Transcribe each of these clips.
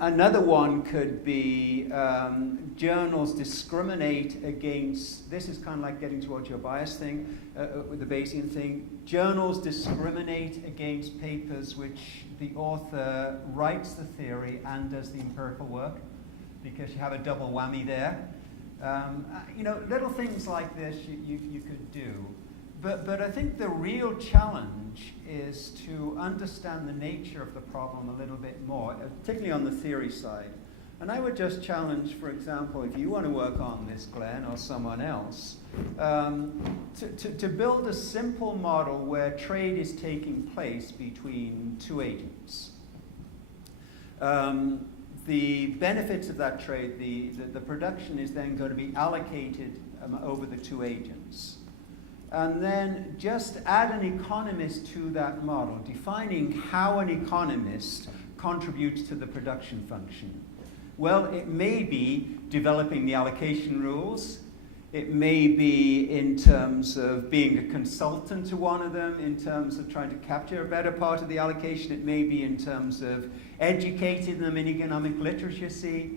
Another one could be journals discriminate against, this is kind of like getting towards your bias thing, with the Bayesian thing. Journals discriminate against papers which the author writes the theory and does the empirical work, because you have a double whammy there. Little things like this you could do. But I think the real challenge is to understand the nature of the problem a little bit more, particularly on the theory side. And I would just challenge, for example, if you want to work on this, Glenn, or someone else, to build a simple model where trade is taking place between two agents. The benefits of that trade, the production is then going to be allocated over the two agents. And then just add an economist to that model, defining how an economist contributes to the production function. Well, it may be developing the allocation rules. It may be in terms of being a consultant to one of them, in terms of trying to capture a better part of the allocation. It may be in terms of educating them in economic literacy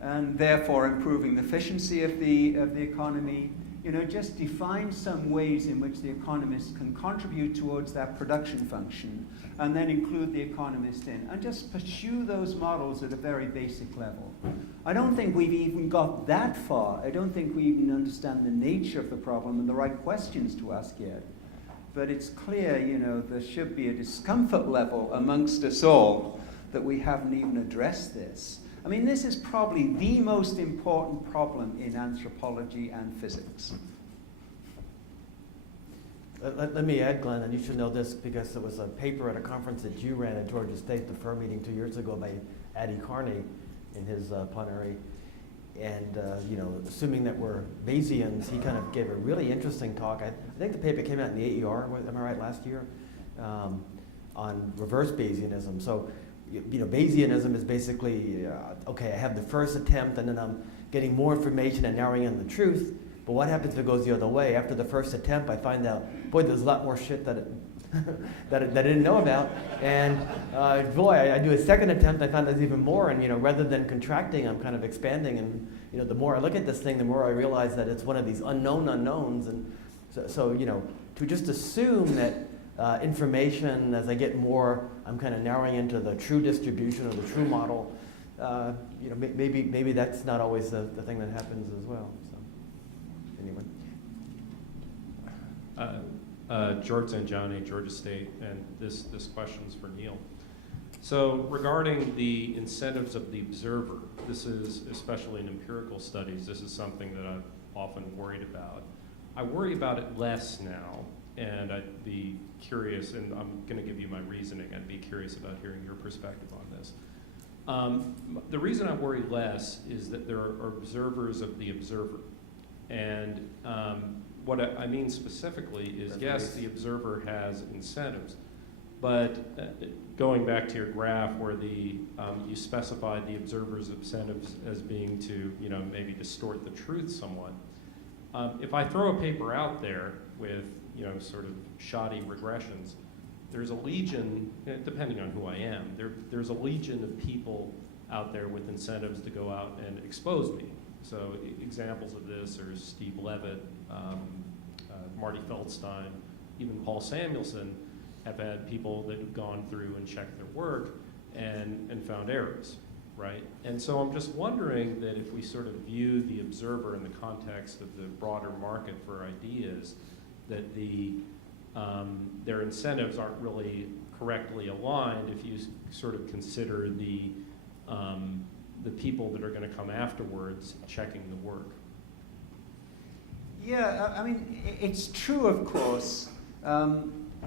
and therefore improving the efficiency of the economy. Just define some ways in which the economist can contribute towards that production function, and then include the economist in, and just pursue those models at a very basic level. I don't think we've even got that far. I don't think we even understand the nature of the problem and the right questions to ask yet. But it's clear, there should be a discomfort level amongst us all that we haven't even addressed this. I mean, this is probably the most important problem in anthropology and physics. Let me add, Glenn, and you should know this because there was a paper at a conference that you ran at Georgia State, the FIR meeting 2 years ago, by Addy Carney in his plenary. And, assuming that we're Bayesians, he kind of gave a really interesting talk. I think the paper came out in the AER, am I right, last year, on reverse Bayesianism. So, Bayesianism is basically, okay, I have the first attempt and then I'm getting more information and narrowing in the truth. But what happens if it goes the other way? After the first attempt, I find out, boy, there's a lot more shit that I didn't know about. And boy, I do a second attempt, I find there's even more. And rather than contracting, I'm kind of expanding. And the more I look at this thing, the more I realize that it's one of these unknown unknowns. And so to just assume that information, as I get more, I'm kind of narrowing into the true distribution or the true model. Maybe that's not always the thing that happens as well. So, anyway. George Zanjani, Georgia State, and this question's for Neil. So regarding the incentives of the observer, this is, especially in empirical studies, this is something that I've often worried about. I worry about it less now, and I'd be curious, and I'm going to give you my reasoning, I'd be curious about hearing your perspective on this. The reason I worry less is that there are observers of the observer. And what I mean specifically is, yes, the observer has incentives, but going back to your graph where you specified the observer's incentives as being to maybe distort the truth somewhat. If I throw a paper out there with sort of shoddy regressions, there's a legion, depending on who I am, there's a legion of people out there with incentives to go out and expose me. So examples of this are Steve Levitt, Marty Feldstein, even Paul Samuelson have had people that have gone through and checked their work and found errors, right? And so I'm just wondering that if we sort of view the observer in the context of the broader market for ideas, that their incentives aren't really correctly aligned if you sort of consider the people that are going to come afterwards checking the work. Yeah, I mean, it's true, of course.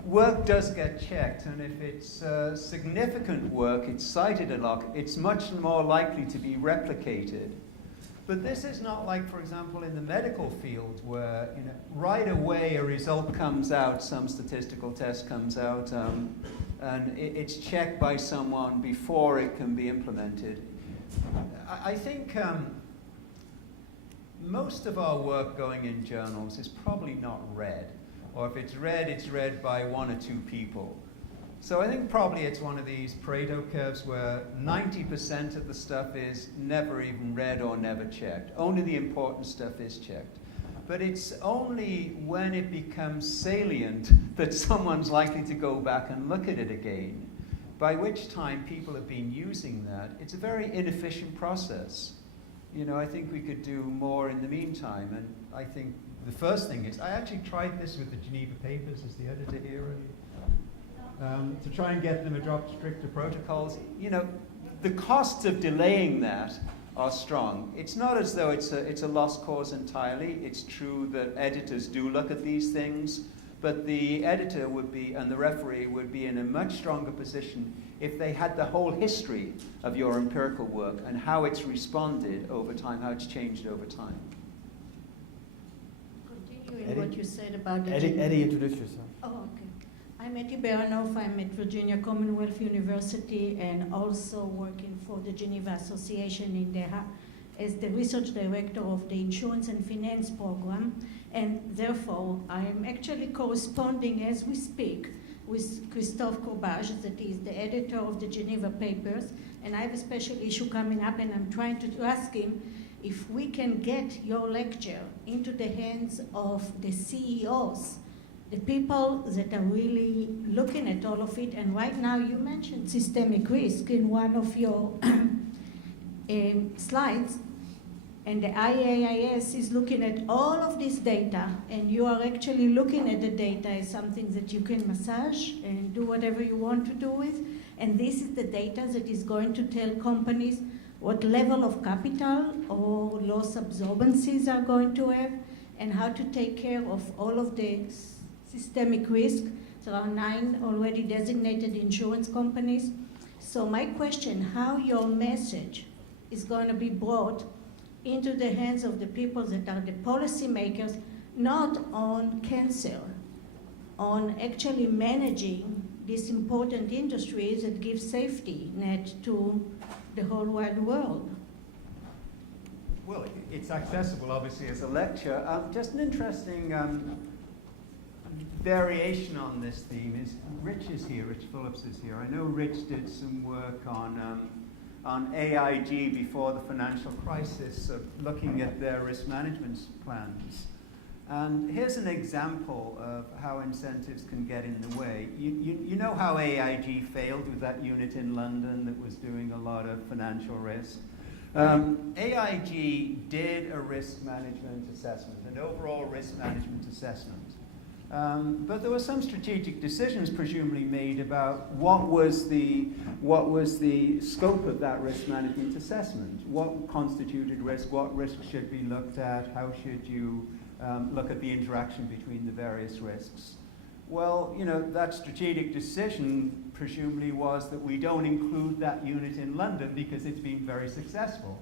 Work does get checked, and if it's significant work, it's cited a lot, it's much more likely to be replicated. But this is not like, for example, in the medical field where right away a result comes out, some statistical test comes out, and it's checked by someone before it can be implemented. I think most of our work going in journals is probably not read. Or if it's read by one or two people. So I think probably it's one of these Pareto curves where 90% of the stuff is never even read or never checked. Only the important stuff is checked. But it's only when it becomes salient that someone's likely to go back and look at it again, by which time people have been using that. It's a very inefficient process. You know, I think we could do more in the meantime. And I think the first thing is, I actually tried this with the Geneva Papers as the editor here, to try and get them to adopt stricter protocols. You know, the costs of delaying that are strong. It's not as though it's a lost cause entirely. It's true that editors do look at these things, but the editor would be, and the referee would be in a much stronger position if they had the whole history of your empirical work and how it's responded over time, how it's changed over time. Continuing Eddie? what you said about the Eddie, introduce yourself. Oh, okay. I'm Etty Baranoff. I'm at Virginia Commonwealth University and also working for the Geneva Association in as the research director of the Insurance and Finance program. And therefore, I'm actually corresponding as we speak with Christophe Courbage, that is the editor of the Geneva Papers. And I have a special issue coming up, and I'm trying to ask him if we can get your lecture into the hands of the CEOs, the people that are really looking at all of it. And right now, you mentioned systemic risk in one of your slides, and the IAIS is looking at all of this data, and you are actually looking at the data as something that you can massage and do whatever you want to do with. And this is the data that is going to tell companies what level of capital or loss absorbencies are going to have, and how to take care of all of the systemic risk. There are 9 already designated insurance companies. So my question, how your message is going to be brought into the hands of the people that are the policymakers, not on cancer, on actually managing these important industries that give safety net to the whole wide world. Well, it's accessible, obviously, as a lecture. Just an interesting variation on this theme is Rich is here, Rich Phillips is here. I know Rich did some work on AIG before the financial crisis, looking at their risk management plans. And here's an example of how incentives can get in the way. You know how AIG failed with that unit in London that was doing a lot of financial risk? AIG did a risk management assessment, an overall risk management assessment. But there were some strategic decisions presumably made about what was the scope of that risk management assessment. What constituted risk? What risk should be looked at? How should you look at the interaction between the various risks? Well, you know, that strategic decision presumably was that we don't include that unit in London because it's been very successful.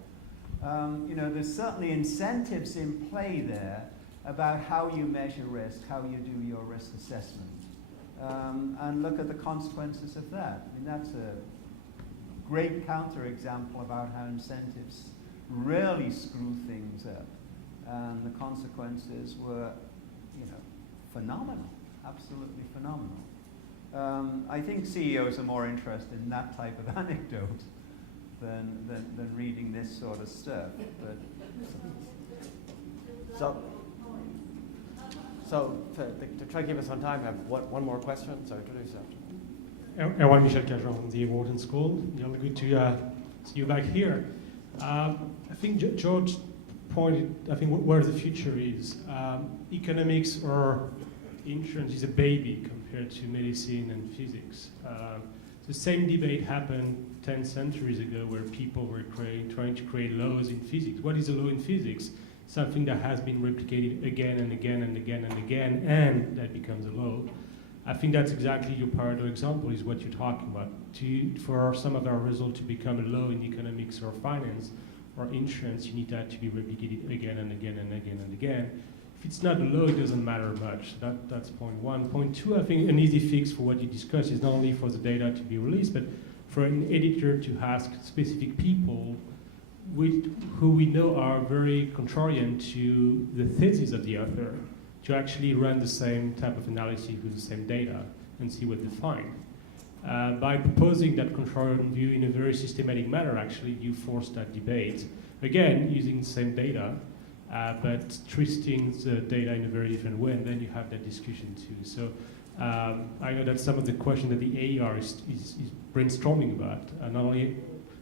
You know, there's certainly incentives in play there about how you measure risk, how you do your risk assessment, and look at the consequences of that. I mean, that's a great counterexample about how incentives really screw things up, and the consequences were, you know, phenomenal, absolutely phenomenal. I think CEOs are more interested in that type of anecdote than reading this sort of stuff. But So to try to keep us on time, I have one more question, so introduce yourself. Erwan Michel Cajon from the Wharton School. Really good to see you back here. I think George pointed, I think, where the future is. Economics or insurance is a baby compared to medicine and physics. The same debate happened 10 centuries ago where people were trying to create laws in physics. What is a law in physics? Something that has been replicated again and again and again and again, and that becomes a law. I think that's exactly your Pareto example, is what you're talking about. For some of our results to become a law in economics or finance or insurance, you need that to be replicated again and again and again and again. If it's not a law, it doesn't matter much. That's point one. Point two, I think an easy fix for what you discussed is not only for the data to be released, but for an editor to ask specific people who we know are very contrarian to the thesis of the author, to actually run the same type of analysis with the same data and see what they find. By proposing that contrarian view in a very systematic manner, actually, you force that debate. Again, using the same data, but twisting the data in a very different way, and then you have that discussion too. So I know that some of the questions that the AER is brainstorming about, not only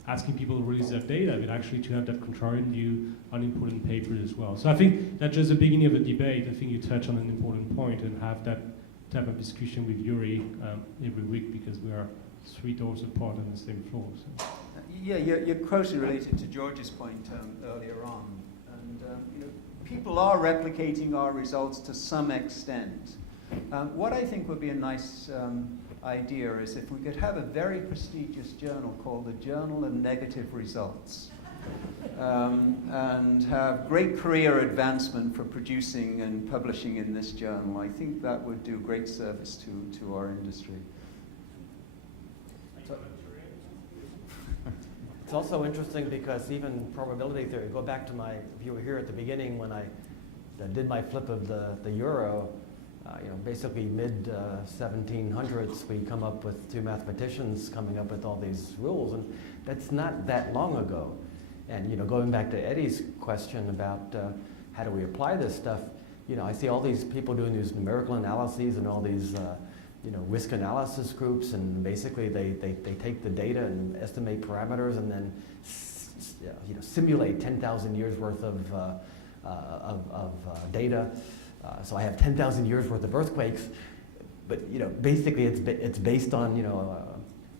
asking people to release their data, but actually to have that contrarian view on important papers as well. So I think that's just the beginning of a debate. I think you touch on an important point and have that type of discussion with Yuri every week, because we are 3 doors apart on the same floor. So. Yeah, you're closely related to George's point earlier on. And you know, people are replicating our results to some extent. What I think would be a nice idea is if we could have a very prestigious journal called the Journal of Negative Results, and have great career advancement for producing and publishing in this journal. I think that would do great service to our industry. It's also interesting because even probability theory, go back to if you were here at the beginning when I did my flip of the euro, basically mid-1700s, we come up with 2 mathematicians coming up with all these rules, and that's not that long ago. And going back to Eddie's question about how do we apply this stuff, I see all these people doing these numerical analyses and all these risk analysis groups, and basically they take the data and estimate parameters and then simulate 10,000 years worth of data. So I have 10,000 years worth of earthquakes, but basically it's based on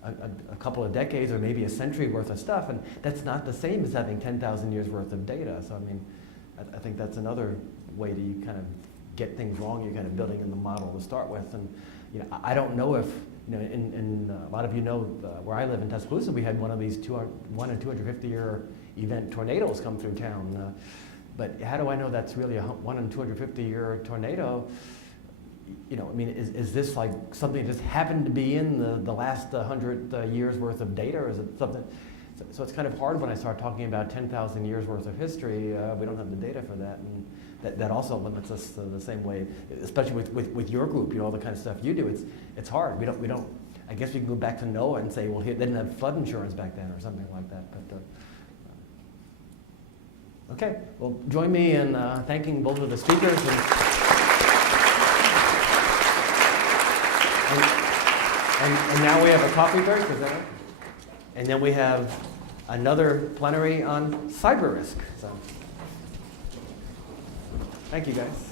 a couple of decades or maybe a century worth of stuff, and that's not the same as having 10,000 years worth of data. So I mean, I think that's another way to kind of get things wrong. You're kind of building in the model to start with, and I don't know if in a lot of where I live in Tuscaloosa, we had one of these 1 in 250-year event tornadoes come through town. But how do I know that's really a 1 in 250-year tornado? I mean, is this like something that just happened to be in the last 100 years worth of data, or is it something? So it's kind of hard when I start talking about 10,000 years worth of history. We don't have the data for that, and that also limits us the same way, especially with your group. All the kind of stuff you do. It's hard. We don't. I guess we can go back to Noah and say, well, they didn't have flood insurance back then, or something like that. But okay, well, join me in thanking both of the speakers. And now we have a coffee break, is that right? And then we have another plenary on cyber risk. So, thank you, guys.